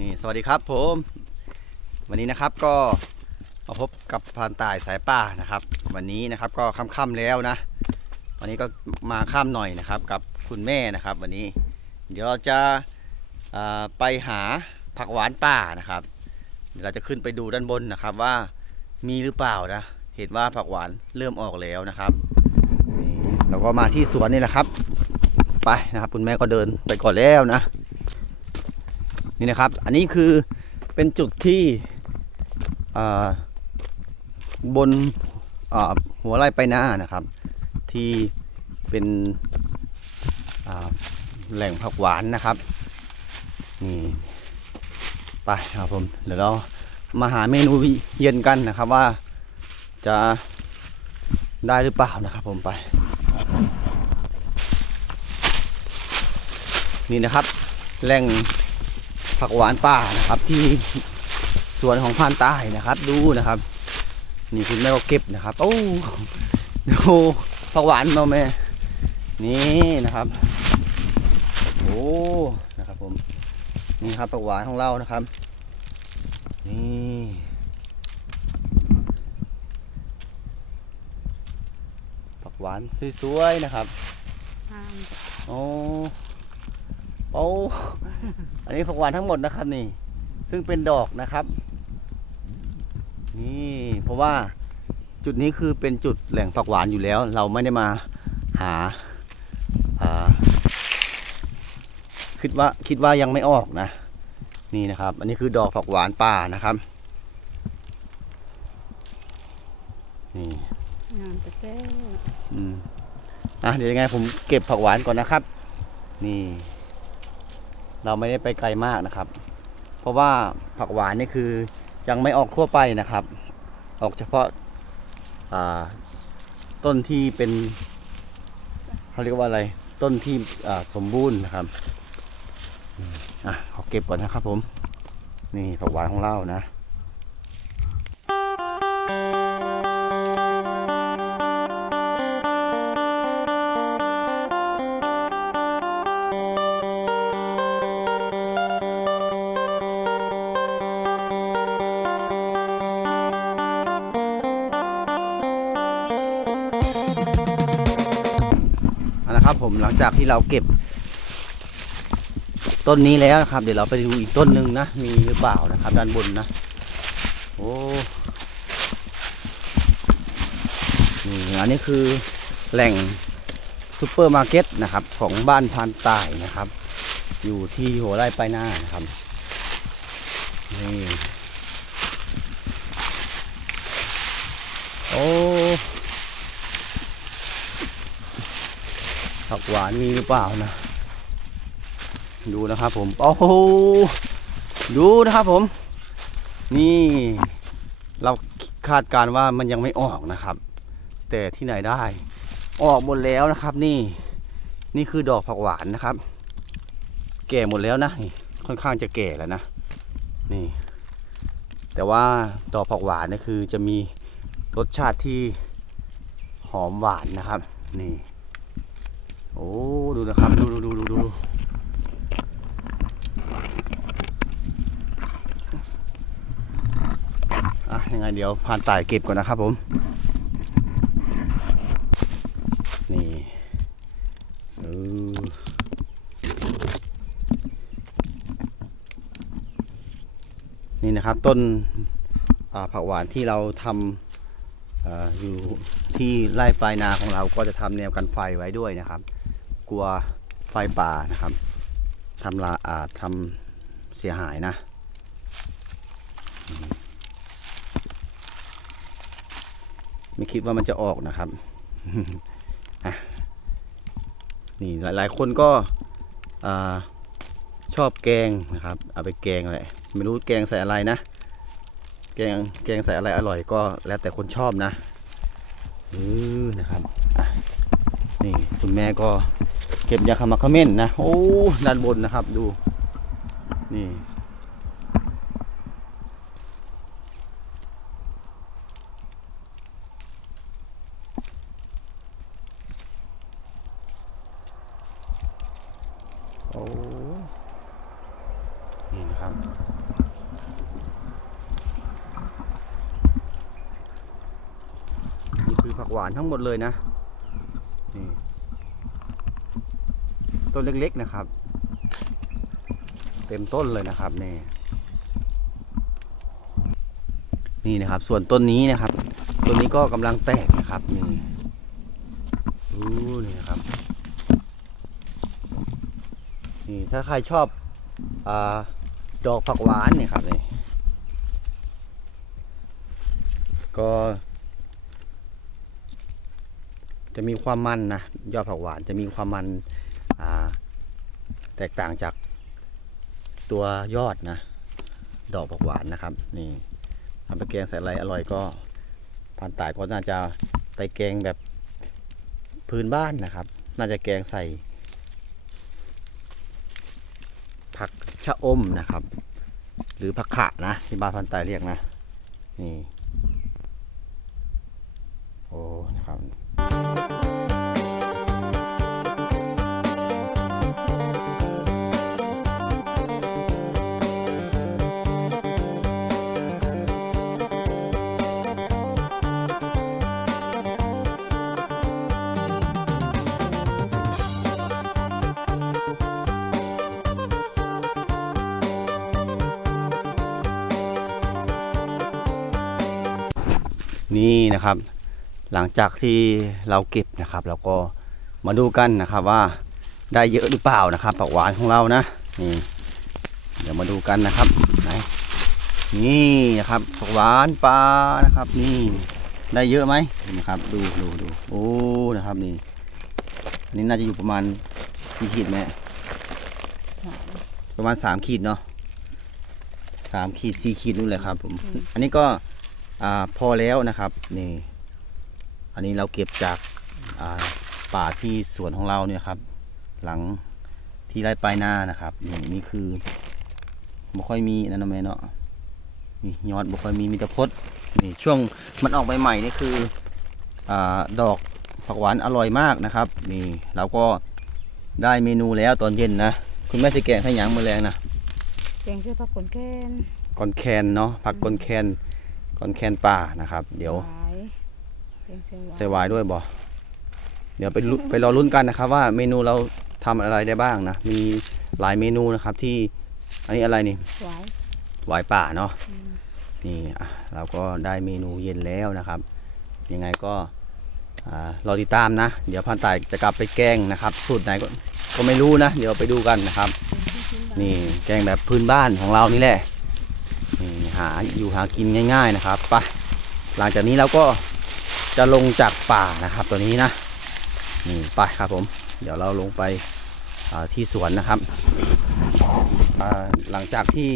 นี่สวัสดีครับผม วันนี้นะครับก็มาพบกับพานตายสายป่านะครับ วันนี้นะครับก็ค่ำๆแล้วนะ วันนี้ก็มาค่ำหน่อยนะครับกับคุณแม่นะครับ วันนี้ เดี๋ยวเราจะาไปหาผักหวานป่านะครับเดี๋ยวเราจะขึ้นไปดูด้านบนนะครับว่ามีหรือเปล่านะเห็นว่าผักหวานเริ่มออกแล้วนะครับเราก็มาที่สวนนี่แหละครับ ไปนะครับ คุณแม่ก็เดินไปก่อนแล้วนะ นี่นะครับ อันนี้คือเป็นจุดที่บนหัวไร่ไปหน้านะครับ ที่เป็นแหล่งผักหวานนะครับนี่ไปครับผมเดี๋ยวเรามาหาเมนูเย็นกันนะครับว่าจะได้หรือเปล่านะครับผมไปนี่นะครับแหล่ง ผักหวานป่านะครับ ที่สวนของพรานใต้นะครับ ดูนะครับ นี่คุณแม่ก็เก็บนะครับโอ้ดูผักหวานมาแม่นี่นะครับโอ้นะครับผมนี่ครับผักหวานของเรานะครับนี่ผักหวานสวยๆนะครับโอ้ โอ้อันนี้ผักหวานทั้งหมดนะครับนี่ ซึ่งเป็นดอกนะครับ นี่เพราะว่าจุดนี้คือเป็นจุดแหล่งผักหวานอยู่แล้ว เราไม่ได้มาหาอ่าคิดว่าคิดว่ายังไม่ออกนะ นี่นะครับ อันนี้คือดอกผักหวานป่านะครับ นี่งามแต่แก้อืมอะเดี๋ยวยังไงผมเก็บผักหวานก่อนนะครับ นี่ เราไม่ได้ไปไกลมากนะครับ เพราะว่าผักหวานนี่คือยังไม่ออกทั่วไปนะครับ ออกเฉพาะาต้นที่เป็นเขาเรียกว่าอะไรต้นที่สมบูรณ์นะครับอะขอเก็บก่อนนะครับผม นี่ผักหวานของเรานะ เอาละครับ ผมหลังจากที่เราเก็บ ต้นนี้แล้วนะครับ เดี๋ยวเราไปดูอีกต้นหนึ่งนะ มีหรือเปล่านะครับ ด้านบนนะ โอ้นี่อันนี้คือแหล่งซูเปอร์มาร์เก็ตนะครับ ของบ้านพานตายนะครับ อยู่ที่หัวไร่ไปหน้านะครับนี่โอ้ ผั กหวานมีหรือเปล่านะ ดูนะครับผม โอ้โห ดูนะครับผม นี่ เราคาดการว่ามันยังไม่ออกนะครับ แต่ที่ไหนได้ ออกหมดแล้วนะครับ นี่ นี่คือดอกผักหวานนะครับ แก่หมดแล้วนะ ค่อนข้างจะแก่แล้วนะ นี่ แต่ว่าดอกผักหวานนี่คือจะมีรสชาติที่หอมหวานนะครับ นี่ โอ้ ดูนะครับ ดูดูดูดูดูอะ ยังไงเดี๋ยวผ่านตายเก็บก่อนนะครับผม นี่เออนี่นะครับต้นผักหวานที่เราทำอาอยู่ที่ไร่ปลายนาของเราก็จะทำแนวกันไฟไว้ด้วยนะครับ กลัวไฟป่านะครับทำลาอาจทำเสียหายนะ ไม่คิดว่ามันจะออกนะครับอะนี่หลายๆ คนก็อชอบแกงนะครับ เอาไปแกงอะไรไม่รู้แกงใส่อะไรนะ แกงแกงใส่อะไรอร่อยก็แล้วแต่คนชอบนะเออนะครับนี่คุณแม่ก็ เก็บยาคามาคาเม่นนะ โอ้ ด้านบนนะครับดู นี่ โอ้ นี่นะครับนี่คือผักหวานทั้งหมดเลยนะ นี่ ต้นเล็กๆนะครับ เต็มต้นเลยนะครับนี่นี่นะครับ ส่วนต้นนี้นะครับต้นนี้ก็กำลังแตกนะครับนี่อู้นี่นะครับนี่ถ้าใครชอบอดอกผักหวานเนี่ยครับนี่ก็ จะมีความมันนะยอดผักหวานจะมีความมัน แตกต่างจากตัวยอดนะ ดอกผักหวานนะครับ นี่ทำไปแกงใส่อะไรอร่อยก็ผ่านตายก็น่าจะไปแกงแบบพื้นบ้านนะครับ น่าจะแกงใส่ ผักชะอมนะครับ หรือผักขะนะที่บ้านพันตายเรียกนะนี่ นี่นะครับ หลังจากที่เราเก็บนะครับ เราก็มาดูกันนะครับว่าได้เยอะหรือเปล่านะครับผักหวานของเรานะนี่เดี๋ยวมาดูกันนะครับไหนนี่นะครับผักหวานปลานะครับ นี่ได้เยอะไหมนะครับ ดูดูดูโอ้นะครับนี่อันนี้น่าจะอยู่ประมาณกี่ขีดแม่ประมาณสามขีดเนาะสามขีดสี่ขีดนู่นเลยครับผม อันนี้ก็ อ่าพอแล้วนะครับนี่อันนี้เราเก็บจากอ่าป่าที่สวนของเราเนี่ยครับ หลังที่ไร่ปลายนานะครับนี่นี่คือบ่ค่อยมีนั่นนะแม่เนาะนี่ยอดบ่ค่อยมีมีแต่พดนี่ช่วงมันออกใหม่ๆนี่คืออ่าดอกผักหวานอร่อยมากนะครับ นี่เราก็ได้เมนูแล้วตอนเย็นนะคุณแม่สิแกงให้หยังมื้อแรงนะแกงเสื้อผักขนแคนกอนแคนเนาะผักกอนแคน กอนแคนป่านะครับ เดี๋ยวหวายแกงเสื้อหวายใส่วายด้วยบ่เดี๋ยวไปลุ้นไปรอลุ้นกันนะครับ ว่าเมนูเราทำอะไรได้บ้างนะ มีหลายเมนูนะครับที่ อันนี้อะไรนี่หวายหวายป่าเนาะอืมนี่อะเราก็ได้เมนูเย็นแล้วนะครับ ยังไงก็อ่ารอติดตามนะ เดี๋ยวพันตายจะกลับไปแกงนะครับ สูตรไหนก็ก็ไม่รู้นะ เดี๋ยวไปดูกันนะครับ นี่แกงแบบพื้นบ้านของเรานี่แหละนี่ หาอยู่หากินง่าย ๆนะครับไปหลังจากนี้เราก็จะลงจากป่านะครับ ตัวนี้นะนี่ไปครับผม เดี๋ยวเราลงไปที่สวนนะครับหลังจากที่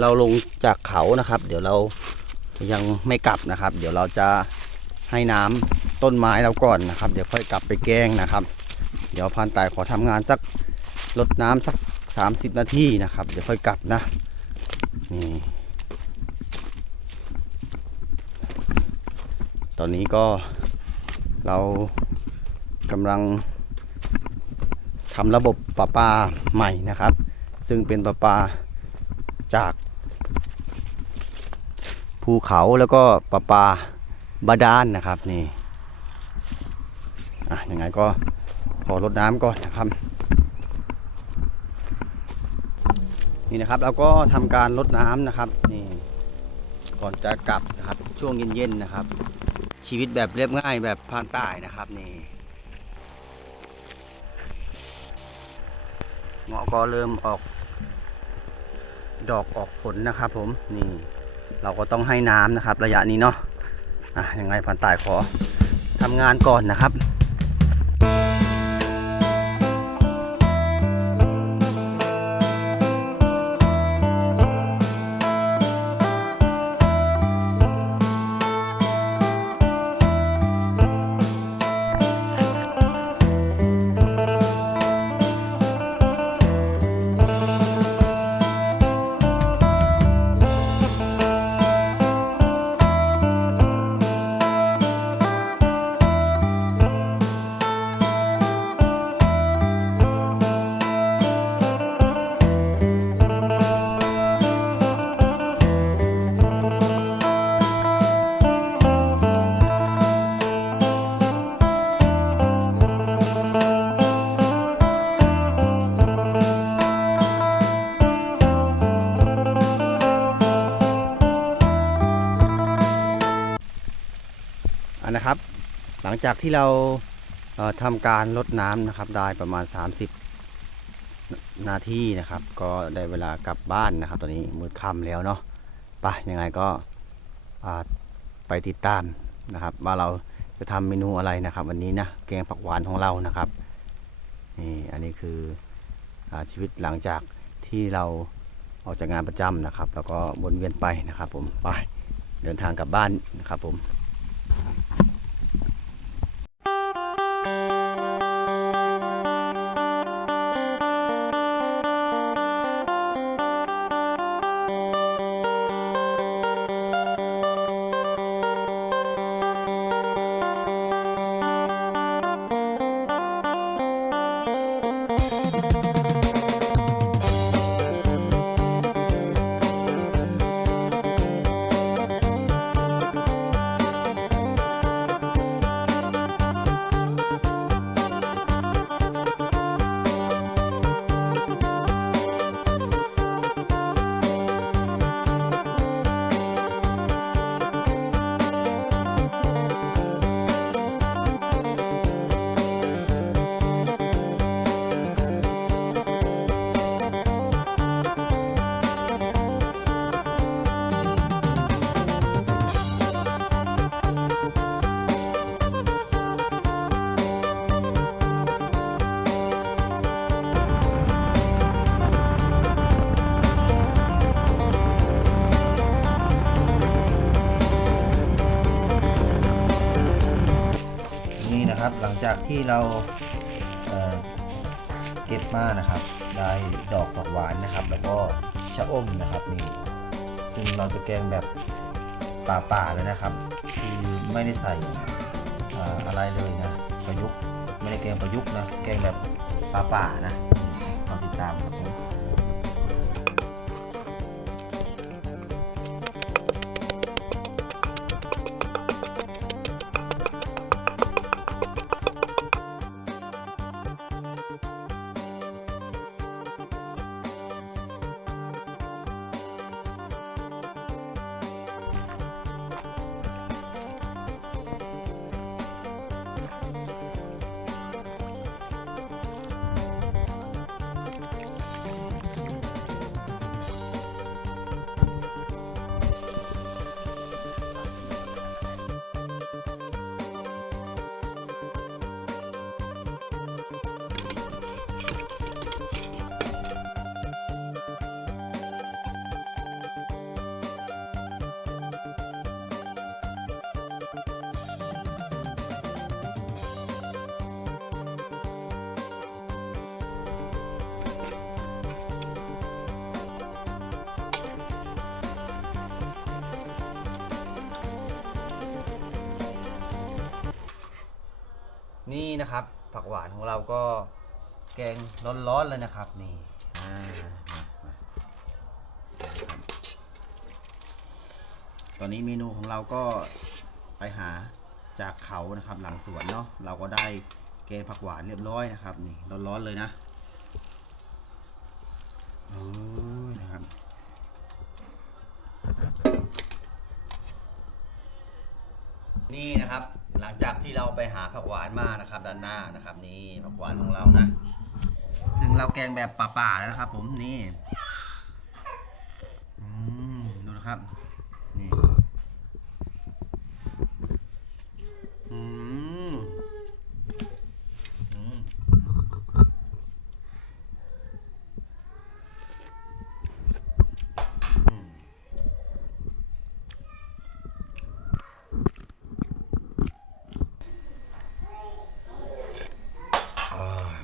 เราลงจากเขานะครับ เดี๋ยวเรายังไม่กลับนะครับ เดี๋ยวเราจะให้น้ำต้นไม้เราก่อนนะครับ เดี๋ยวค่อยกลับไปแกงนะครับ เดี๋ยวพานตายขอทำงานสักรดน้ำสัก 30 นาทีนะครับ เดี๋ยวค่อยกลับนะนี่ ตอนนี้ก็เรากำลังทำระบบประปาใหม่นะครับ ซึ่งเป็นประปาจากภูเขาแล้วก็ประปาบาดาลนนะครับนี่อะยังไงก็ขอรดน้ำก่อนนะครับ นี่นะครับเราก็ทำการลดน้ำนะครับนี่ก่อนจะกลับนะครับช่วงเย็นๆนะครับ ชีวิตแบบเรียบง่ายแบบภานใต้นะครับนี่เงาะก็เริ่มออก ดอกออกผลนะครับ ผมนี่ เราก็ต้องให้น้ำนะครับ ระยะนี้เนาะอะยังไงพานตายขอทำงานก่อนนะครับ งจากที่เราเอ่อทำการลดน้ำนะครับได้ประมาณ 30 นาทีนะครับ ก็ได้เวลากลับบ้านนะครับ ตอนนี้มืดค่ำแล้วเนาะไปยังไงก็ไปติดตามนะครับ ว่าเราจะทำเมนูอะไรนะครับ วันนี้นะแกงผักหวานของเรานะครับนี่อันนี้คืออชีวิตหลังจากที่เราออกจากงานประจำนะครับ แล้วก็วนเวียนไปนะครับ ผมไปเดินทางกลับบ้านนะครับผม นะครับ หลังจากที่เราเเก็บมานะครับ ได้ดอกผักหวานนะครับ แล้วก็ชะอมนะครับนี่ซึ่งเราจะแกงแบบป่าๆเลยนะครับคือไม่ได้ใส่ออะไรเลยนะประยุกต์ไม่ได้แกงประยุกต์นะแกงแบบป่าๆนะลองติดตามครับ นะครับ ผักหวานของเราก็แกงร้อนๆเลยนะครับนี่ตอนนี้เมนูของเราก็ไปหาจากเขานะครับ หลังสวนเนาะเราก็ได้แกงผักหวานเรียบร้อยนะครับนี่ร้อนๆเลยนะโอ้ยนะครับนี่นะครับ หลังจากที่เราไปหาผักหวานมานะครับ ด้านหน้านะครับนี่ผักหวานของเรานะ ซึ่งเราแกงแบบป่าๆแล้วนะครับ ผมนี่อืมดูนะครับนี่อืมอืมอืม อ่า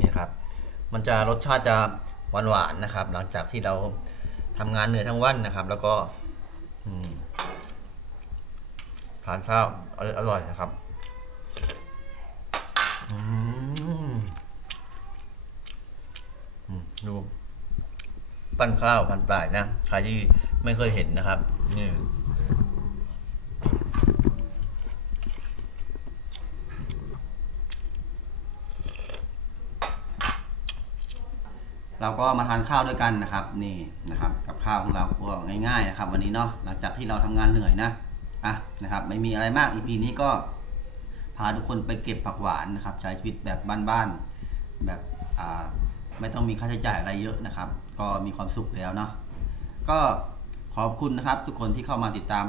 นี่ครับ มัน จะรสชาติจะหวานหวานๆนะครับ หลังจากที่เราทำงานเหนื่อยทั้งวันนะครับ แล้วก็ทานข้าวอร่อยนะครับดูปั้นข้าวพันตายนะใครที่ไม่เคยเห็นนะครับนี่ เราก็มาทานข้าวด้วยกันนะครับนี่นะครับกับข้าวของเราก็ง่ายๆนะครับ วันนี้เนาะหลังจากที่เราทำงานเหนื่อยนะอะนะครับไม่มีอะไรมาก EP นี้ก็พาทุกคนไปเก็บผักหวานนะครับ ใช้ชีวิตแบบบ้านๆแบบอ่าไม่ต้องมีค่าใช้จ่ายอะไรเยอะนะครับ ก็มีความสุขแล้วเนาะก็ขอบคุณนะครับ ทุกคนที่เข้ามาติดตาม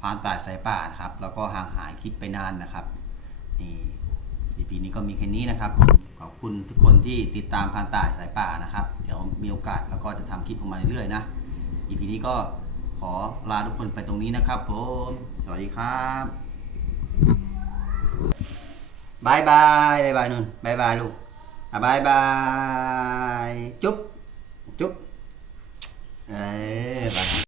พานตายสายป่านะครับ แล้วก็ห่างหายคลิปไปนานนะครับนี่ EP นี้ก็มีแค่นี้นะครับ อบคุณทุกคนที่ติดตามพานตายสายป่านะครับ เดี๋ยวมีโอกาสแล้วก็จะทำคลิปออกมาเรื่อยๆนะ EP นี้ก็ขอลาทุกคนไปตรงนี้นะครับผม สวัสดีครับบายบายบายบายนุ่นบายบายลูกอะบายบายจุ๊บจุ๊บเอ้ย